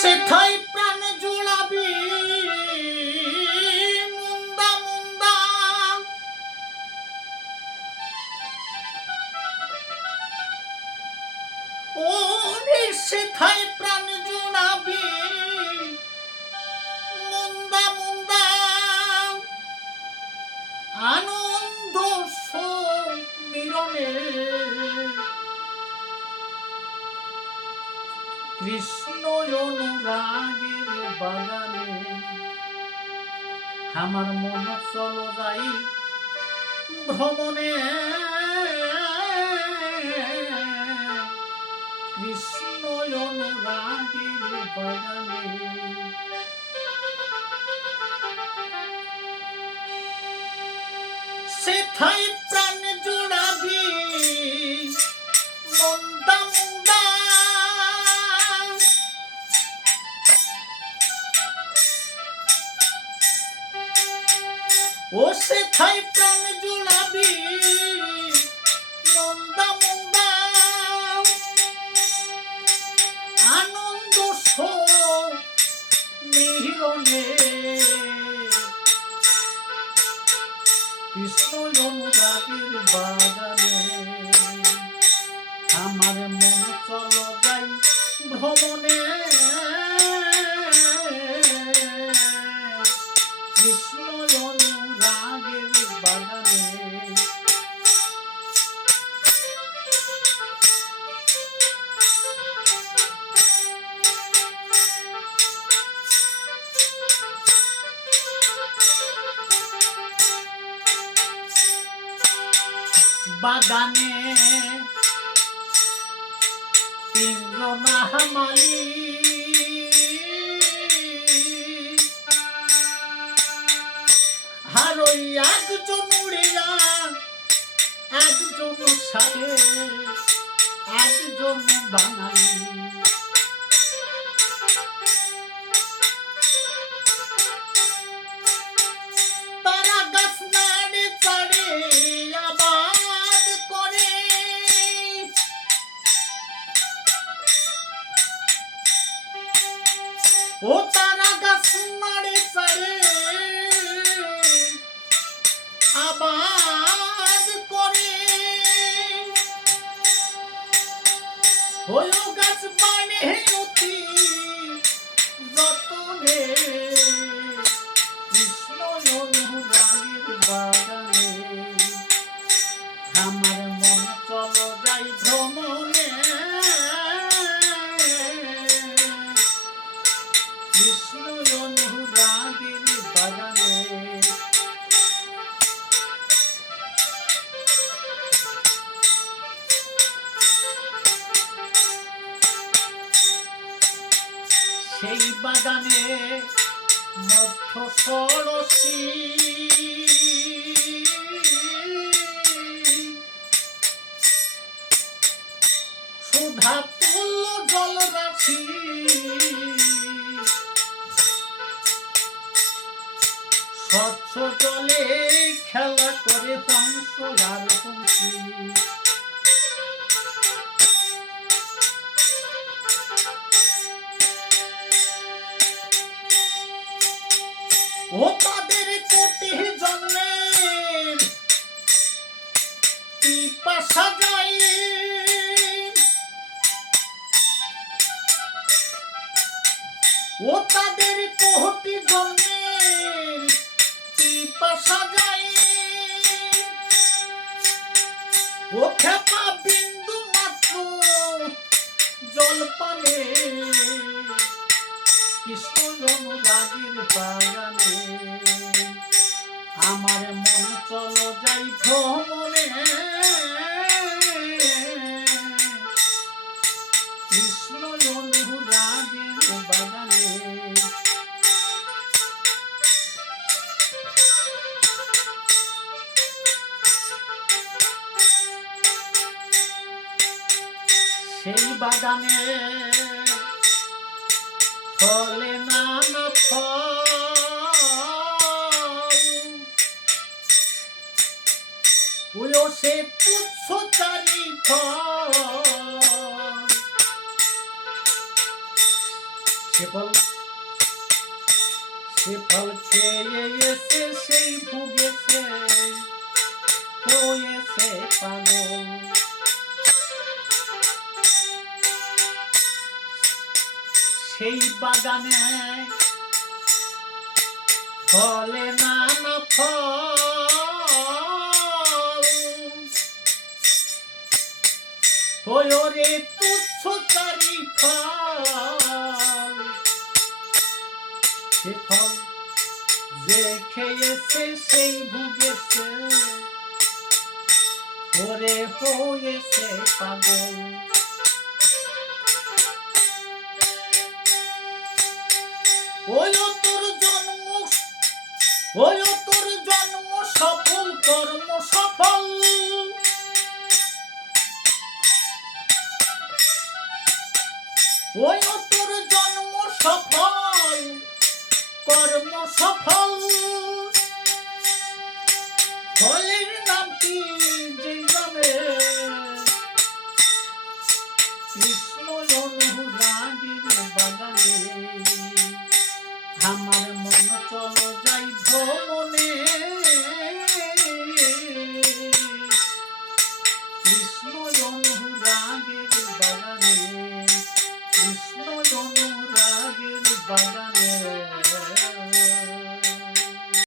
সেথাই প্রাণ জোড়াবি। মুন্দা মুন্দা। ও রে সেথায় প্রাণ জোড়াবি। মুন্দা মুন্দা। আনন্দ মিলনে। কৃষ্ণ অনুরাগের বাগানে। আমার মন চলো যাই ভ্রমণে। কৃষ্ণ অনুরাগের বাগানে। সেথায় ও সেথায় প্রাণ জোড়াবি। মন্দা মন্দা। আনন্দ সো মিলনে। কৃষ্ণ অনুরাগের বাগানে। আমার মন চলো যাই ভ্রমণে। বাগানে। তিনজন মাহামালি আর ওই একজন উড়িয়া একজন সারে একজন বাঙালি। ও তারা গাছ নাড়ে চাড়ে আবাদ করে হলো গাছ বাড়ে অতি বাগানে মধ্য সরসী সুধা তুল্য জল রাশি স্বচ্ছ জলে খেলা করে হংস আর ও তাদের কোটি জন্মের পিপাসা যায় ও তাদের কোটি জন্মের পিপাসা যায় ও খেপা বিন্দু মাত্র জল পানে কৃষ্ণ আমার মন চলো যাই ভ্রমণে। কৃষ্ণ অনুরাগের বাগানে। সেই বাগানে ফলে নানা ফল সে তুচ্ছ ফল সে ফল সে ফল খেয়ে এসে সেই ভুগেছে, হয়েছে পাগল। সেই বাগানে ফলে নানা ফল। তুচ্ছ তারি ফল। সে ফল যে খেয়েছে সেই ভুগেছে। ওরে হয়েছে পাগল। ওই তোর জন্ম ওই তোর জন্ম, সফল কর্ম সফল। ওই তোর জন্ম সফল, কর্ম সফল। ফলের নামটি